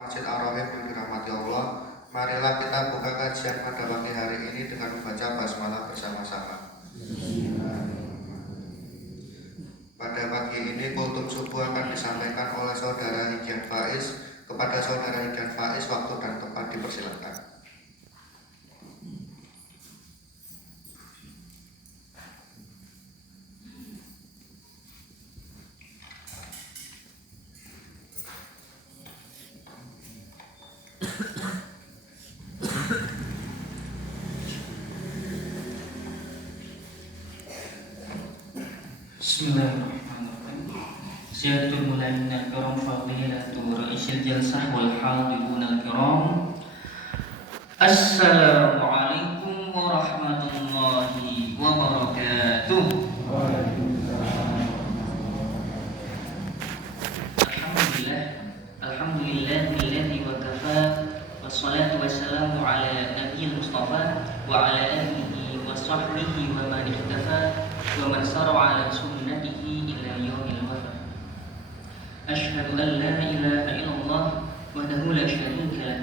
Masjid Ar-Rahim yang dirahmati Allah, marilah kita buka kajian pada pagi hari ini dengan membaca basmalah bersama-sama. Pada pagi ini kultum subuh akan disampaikan oleh saudara Hidyan Faiz. Kepada saudara Hidyan Faiz, waktu dan tempat dipersilakan. Bismillahirrahmanirrahim. Siyatul mulamin al-kiram fadilatu ra'isil jalsah wal hadirun al-kiram. Assalamualaikum warahmatullahi wabarakatuh. Alhamdulillahilladzi wa kafa, wassalatu wassalamu ala nabiyil mustafa wa ala alihi wa sahbihi wa man ihtafa wa man sara ala sunnatihi ila yaumil wafa. Asyhadu an la ilaha illallah wahdahu la syarika lah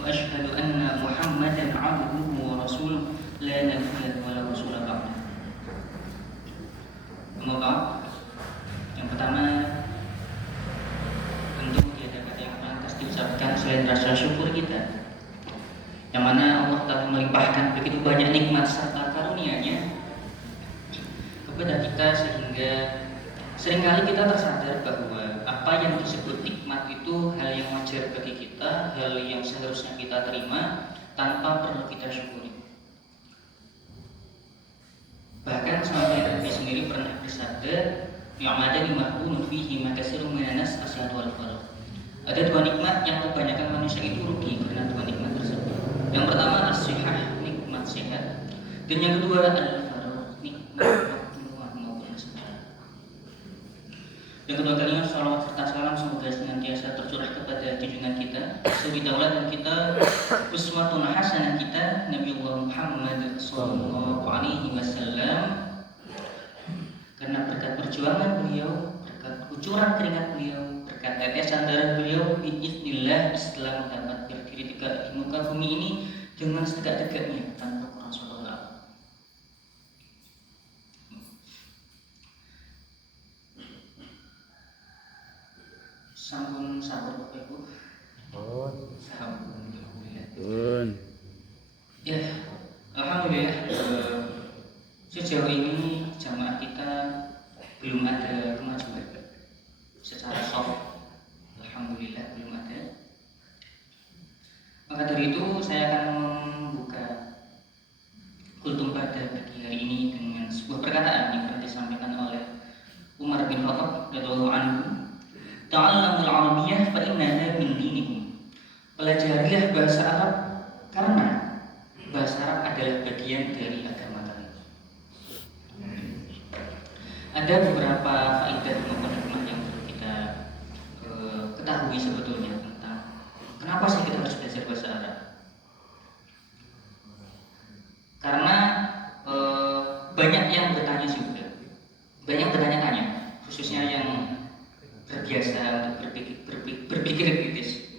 wa asyhadu anna Muhammadan 'abduhu wa rasuluh la nabiyya wa la rasula ba'da. Amma ba'd. Yang pertama, tentu tiada kata yang pantas diucapkan selain rasa syukur kita, yang mana Allah telah melimpahkan begitu banyak nikmat serta karunia-Nya kepada kita, sehingga seringkali kita tersadar bahwa apa yang disebut nikmat itu hal yang wajar bagi kita, hal yang seharusnya kita terima tanpa perlu kita syukuri. Bahkan sampai Nabi sendiri pernah bersabda, "Ni'matani mahbunun fihi makasirun minan nas asyhadu wal falaq." Ada dua nikmat yang kebanyakan manusia itu rugi karena dua nikmat tersebut. Yang pertama as-sihah, nikmat sehat, dan yang kedua al-faragh, nikmat yang kedua kalinya. Salawat serta salam semoga senantiasa tercurah kepada junjungan kita, suri daulat dan kita, uswatun hasanah kita, Nabiullah Muhammad sallallahu alaihi wasallam. Karena berkat perjuangan beliau, berkat kucuran keringat beliau, berkat tetesan darah beliau, biiznillah Islam dapat berdiri tegak di muka bumi ini dengan setegak-tegaknya tanpa kurang suatu hal. Sampun sahur Bapak Ibu. Alhamdulillah. Ya, alhamdulillah. Sejauh ini jamaah kita belum ada kemajuan secara soft. Alhamdulillah belum ada. Maka dari itu saya akan membuka kultum pada pagi hari ini dengan sebuah perkataan yang pernah disampaikan oleh Umar bin Khattab radhiyallahu anhu. Ta'allamul Arabiyyah fa innaha min dinikum. Pelajarilah bahasa Arab karena bahasa Arab adalah bagian dari agama kalian. Ada beberapa faedah maupun hikmah yang perlu kita ketahui sebetulnya tentang kenapa sih kita harus belajar bahasa Arab. Karena banyak yang bertanya juga, banyak yang bertanya-tanya, khususnya yang terbiasa untuk berpikir kritis.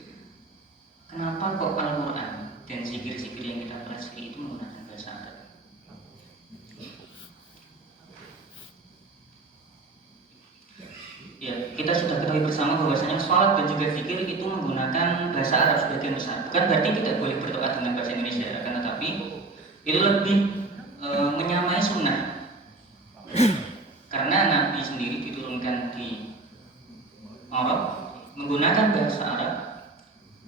Kenapa kok Al-Quran dan zikir-zikir yang kita pelajari itu menggunakan bahasa Arab? Ya, kita sudah ketahui bersama bahwasanya sholat dan juga zikir itu menggunakan bahasa Arab sebagian besar. Bukan berarti tidak boleh berdoa dengan bahasa Indonesia, akan tetapi itu lebih menyamai sunnah. Karena Nabi sendiri diturunkan di Arab menggunakan bahasa Arab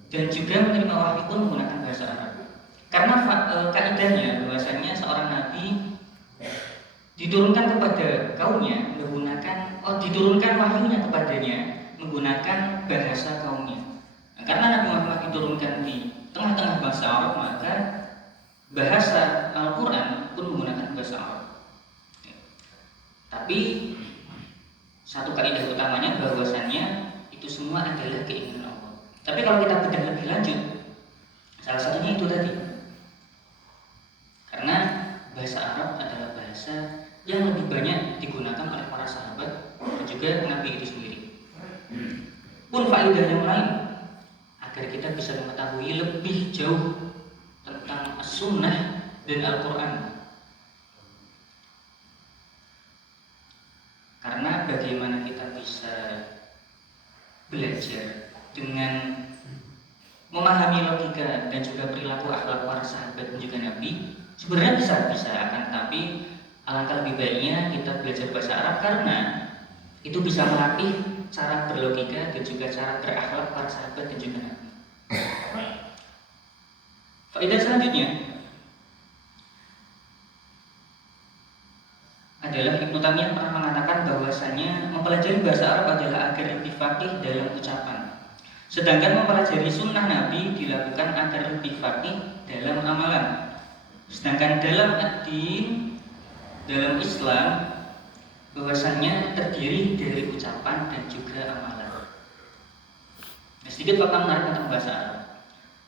dan juga menerima wahyu pun menggunakan bahasa Arab. Karena kaidahnya bahwasanya seorang nabi diturunkan kepada kaumnya diturunkan wahyunya kepadanya menggunakan bahasa kaumnya. Nah, karena Nabi Muhammad diturunkan di tengah-tengah bahasa Arab, maka bahasa Al-Quran pun menggunakan bahasa Arab. Tapi satu kaidah utamanya bahwasannya itu semua adalah keinginan Allah. Tapi kalau kita bedah lebih lanjut, salah satunya itu tadi. Karena bahasa Arab adalah bahasa yang lebih banyak digunakan oleh para sahabat dan juga Nabi itu sendiri. Pun faedah yang lain, agar agar kita bisa mengetahui lebih jauh tentang As-Sunnah dan Al-Quran. Karena bagaimana kita bisa belajar dengan memahami logika dan juga perilaku akhlak para sahabat dan juga Nabi, sebenarnya bisa akan, tetapi alangkah lebih baiknya kita belajar bahasa Arab karena itu bisa melatih cara berlogika dan juga cara berakhlak para sahabat dan juga Nabi. Faedah selanjutnya adalah Ibnu Taimiyah pernah mengatakan bahwasannya mempelajari bahasa Arab adalah agar lebih faqih dalam ucapan, sedangkan mempelajari sunnah Nabi dilakukan agar lebih faqih dalam amalan. Sedangkan dalam ad-din, dalam Islam, bahwasannya terdiri dari ucapan dan juga amalan. Nah, sedikit fakta menarik tentang bahasa Arab.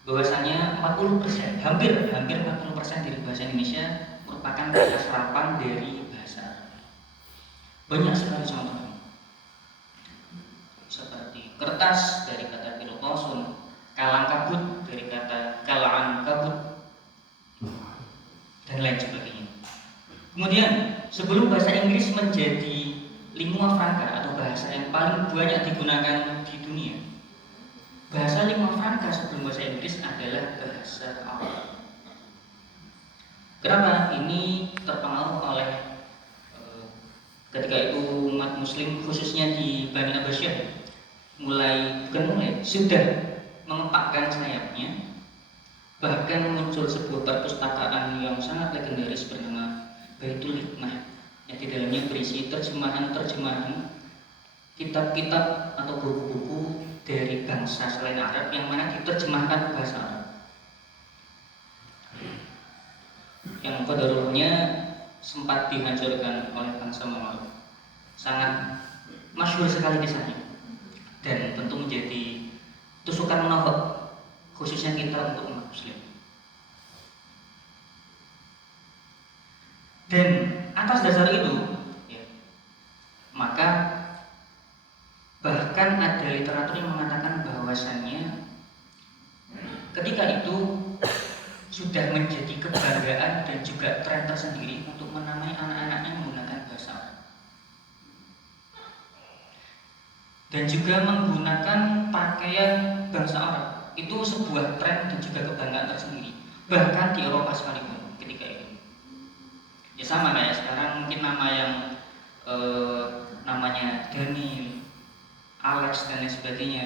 Bahwasannya 40%, hampir 40% dari bahasa Indonesia merupakan kata serapan dari bahasa Arab. Banyak sekali contohnya. Seperti kertas dari kata kilotosun, kalang kabut dari kata kalaan kabut, dan lain sebagainya. Kemudian sebelum bahasa Inggris menjadi lingua franca atau bahasa yang paling banyak digunakan di dunia, bahasa lingua franca sebelum bahasa Inggris adalah bahasa Arab. Kenapa? Ini terpengaruh oleh ketika itu umat Muslim khususnya di Bani Abbasiyah sudah mengepakkan sayapnya. Bahkan muncul sebuah perpustakaan yang sangat legendaris bernama Baitul Hikmah, yang di dalamnya berisi terjemahan-terjemahan kitab-kitab atau buku-buku dari bangsa selain Arab yang mana diterjemahkan ke bahasa Arab. Yang qadarulnya sempat dihancurkan oleh bangsa Mongol. Sangat masyhur sekali kisahnya dan tentu menjadi tusukan menolak khususnya kita untuk umat Muslim. Dan atas dasar itu, maka bahkan ada literatur yang mengatakan bahwasannya ketika itu sudah menjadi kebanggaan dan juga tren tersendiri untuk menamai anak-anaknya menggunakan bahasa Arab. Dan juga menggunakan pakaian bangsa Arab. Itu sebuah tren dan juga kebanggaan tersendiri. Bahkan di Eropa sekalipun ketika itu. Ya sama kayak sekarang mungkin nama yang namanya Daniel, Alex dan lain sebagainya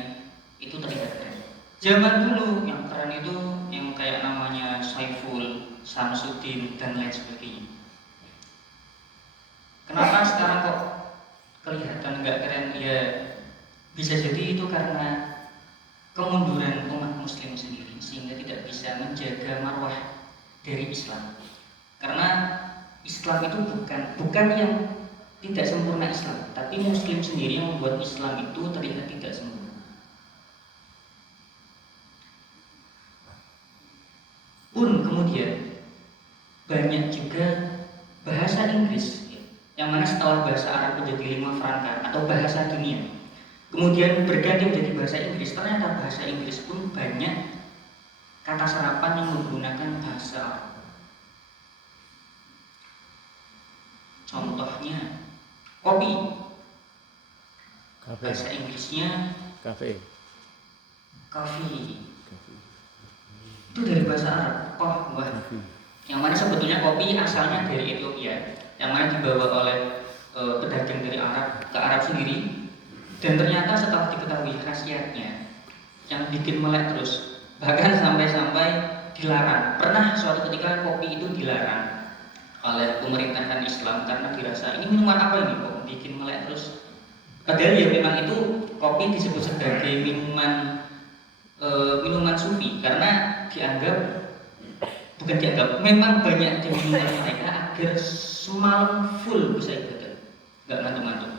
itu terlihat keren. Zaman dulu yang keren itu yang kayak namanya Saiful, Samsudin dan lain sebagainya. Kenapa sekarang kok kelihatan nggak keren? Ya bisa jadi itu karena kemunduran umat Muslim sendiri sehingga tidak bisa menjaga marwah dari Islam. Karena Islam itu bukan yang tidak sempurna Islam, tapi Muslim sendiri yang membuat Islam itu terlihat tidak sempurna. Pun kemudian banyak juga bahasa Inggris yang mana setelah bahasa Arab menjadi lingua franca atau bahasa dunia, kemudian berganti menjadi bahasa Inggris. Ternyata bahasa Inggris pun banyak kata serapan yang menggunakan bahasa Arab. Contohnya kopi, bahasa Inggrisnya kafe. Itu dari bahasa Arab, kohwah. Yang mana sebetulnya kopi asalnya dari Ethiopia, yang mana dibawa oleh pedagang dari Arab ke Arab sendiri. Dan ternyata setelah diketahui khasiatnya yang bikin melek terus, bahkan sampai-sampai dilarang. Pernah suatu ketika kopi itu dilarang oleh pemerintahan Islam karena dirasa ini minuman apa ini kok bikin melek terus. Padahal ya memang itu kopi disebut sebagai minuman sufi karena memang banyak dari minuman mereka agar semalam full bisa ibadah, nggak ngantuk-ngantuk.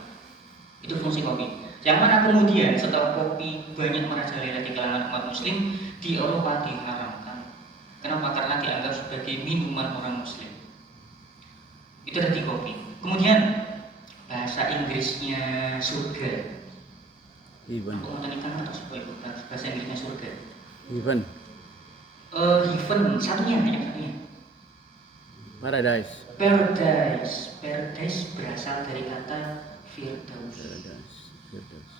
Itu fungsi kopi. Yang mana kemudian setelah kopi banyak merajalela di kalangan umat Muslim, di Eropa diharamkan. Kenapa? Karena dianggap sebagai minuman orang Muslim. Itu tadi kopi. Kemudian bahasa Inggrisnya surga. Untuk mengenalikan atau bahasa Inggrisnya surga. Heaven. Heaven satunya. Paradise. Paradise berasal dari kata Firdaus. Firdaus.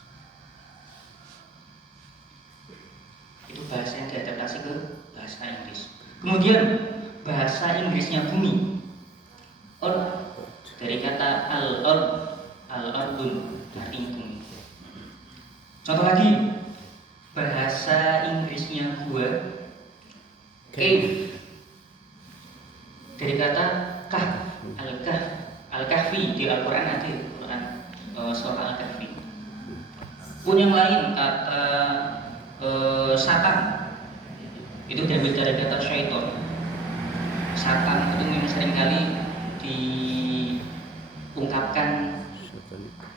Itu bahasa yang diadaptasi ke bahasa Inggris. Kemudian bahasa Inggrisnya bumi. Earth dari kata al-ardun artinya bumi. Contoh lagi, bahasa Inggrisnya gua cave dari kata kahf, al-kahfi di Al-Quran ada surah Al-Kahfi. Pun yang lain kata satan itu diambil dari kata syaiton. Satan itu memang seringkali diungkapkan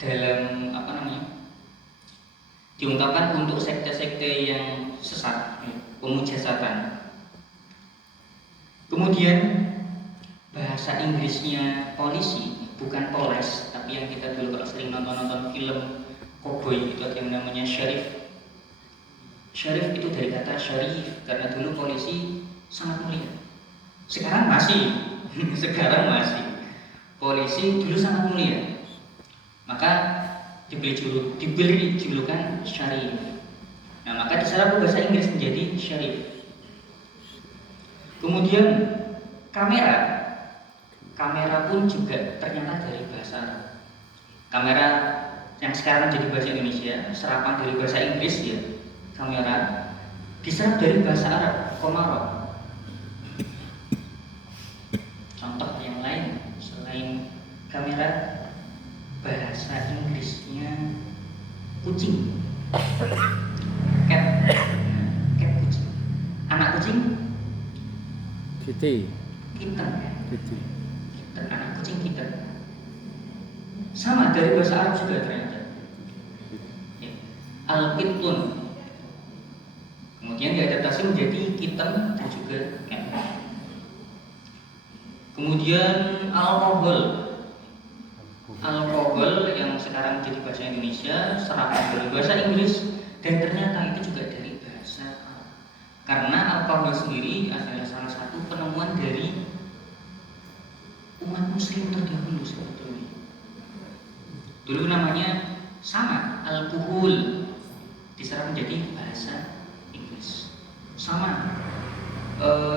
dalam diungkapkan untuk sekte-sekte yang sesat, pemuja satan. Kemudian bahasa Inggrisnya polisi bukan polis, tapi yang kita dulu kalau sering nonton film cowboy itu ada yang namanya sheriff. Sheriff itu dari kata syarif, karena dulu polisi sangat mulia. Sekarang masih polisi dulu sangat mulia, maka diberi julukan syarif. Nah, maka diserap bahasa Inggris menjadi syarif. Kemudian kamera pun juga ternyata dari bahasa Arab. Kamera yang sekarang jadi bahasa Indonesia, serapan dari bahasa Inggris ya. Kamera diserap dari bahasa Arab, komaro. Contoh yang lain selain kamera, bahasa Inggrisnya kucing, cat kucing. Anak kucing Kitty. kitten. Kitty. Anak kucing kitten. Sama dari bahasa Arab juga ternyata. Al-Qittun. Kemudian diadaptasi menjadi kitten dan juga cat. Kemudian alkohol yang sekarang jadi bahasa Indonesia serapan dari bahasa Inggris dan ternyata itu juga dari bahasa Arab. Karena alkohol sendiri adalah salah satu penemuan dari umat muslim terdahulu sebetulnya. Dulu namanya sama, alkohol diserap menjadi bahasa Inggris. Sama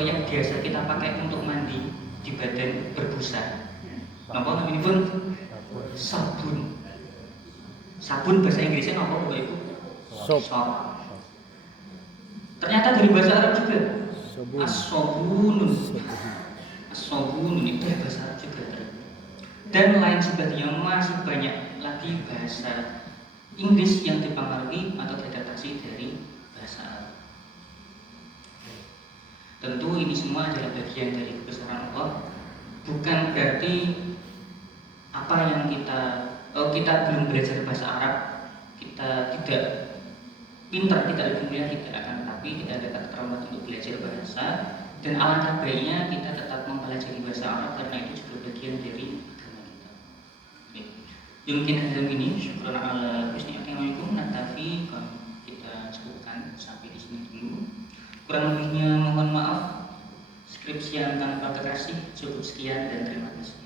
yang biasa kita pakai untuk mandi di badan berbusa. Napa namanya pun sabun. Sabun bahasa Inggrisnya napa Bapak Ibu? Soap. Ternyata dari bahasa Arab juga. Sabun. As-sabun itu dari bahasa Arab juga. Dan lain sebagainya, masih banyak lagi bahasa Inggris yang dipengaruhi atau diadaptasi dari bahasa Arab. Tentu ini semua adalah bagian dari kebesaran Allah. Bukan berarti apa yang kita belum belajar bahasa Arab, kita tidak pintar, tidak lebih mulia, tidak akan, tapi kita dapat terlambat untuk belajar bahasa. Dan alangkah baiknya kita tetap mempelajari bahasa Arab karena itu juga bagian dari agama kita. Mungkin ada ini, syukur ala husni akhikum, natafi kita cukupkan sampai di sini dulu. Kurang lebihnya mohon maaf. Skripsi yang tanpa kekasih cukup sekian dan terima kasih.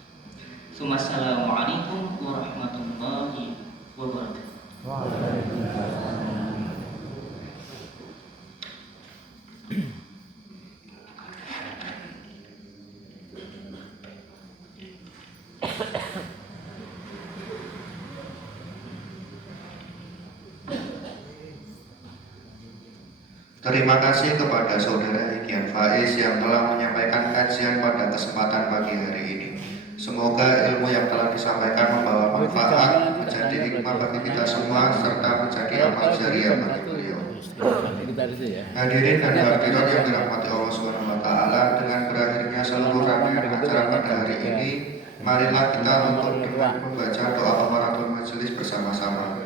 Assalamualaikum warahmatullahi wabarakatuh. Terima kasih kepada Saudara Hikyan Faiz yang telah menyampaikan kajian pada kesempatan pagi hari ini. Semoga ilmu yang telah disampaikan membawa manfaat, menjadi hikmah bagi kita semua, serta menjadi amal jariah bagi beliau. Hadirin dan hadirat yang dirahmati Allah Subhanahu wa Ta'ala, dengan berakhirnya seluruh rangkaian acara pada hari ini, marilah kita untuk dengan membaca doa kafaratul majelis bersama-sama.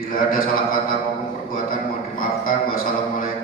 Bila ada salah kata maupun perbuatan mohon dimaafkan. Wassalamualaikum